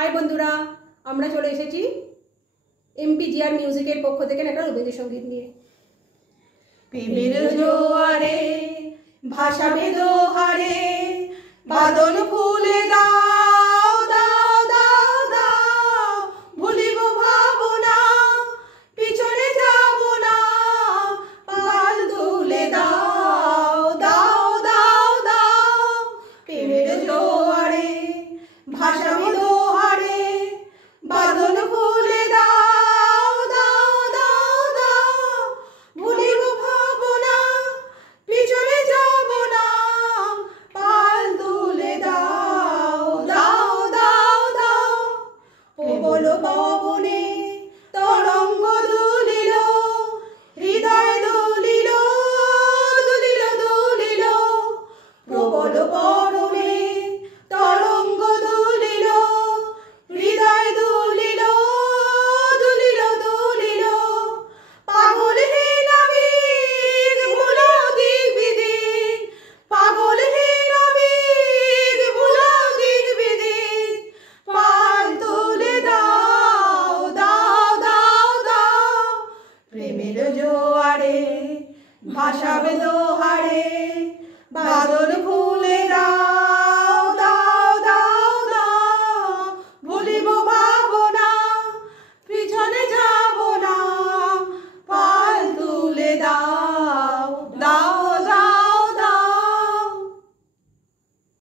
High বন্ধুরা, আমরা চলে এসেছি এমপিজিআর মিউজিকের পক্ষ থেকে একটা রবীন্দ্রসঙ্গীত নিয়ে। প্রেমের জোয়ারে ভাসাবে দোহারে, বাদল ফুলে দাও দাও দাও দাও, ভুলিব ভাবনা পিছনে যাব না, পাল তুলে দাও দাও দাও দাও। প্রেমের জোয়ারে ভাসাবে দোহারে, বাদল ফুলে দাও দাও দাও দাও, ভুলিব ভাবনা পিছনে যাব না, পাল তুলে দাও দাও দাও দাও। প্রবল পবনে তরঙ্গ দুলিল, হৃদয় দুলিল দুলিল দুলিল, প্রবল পবনে তরঙ্গ দুলিল, হৃদয় দুলিল দুলিল দুলিল, পাগল হে নাবিক ভুলো দিক বিদিক, পাগল হে নাবিক ভুলো দিক বিদিক, পাল তুলে দাও দাও দাও দাও। প্রেমের জোয়ারে ভাসাবে দোহারে,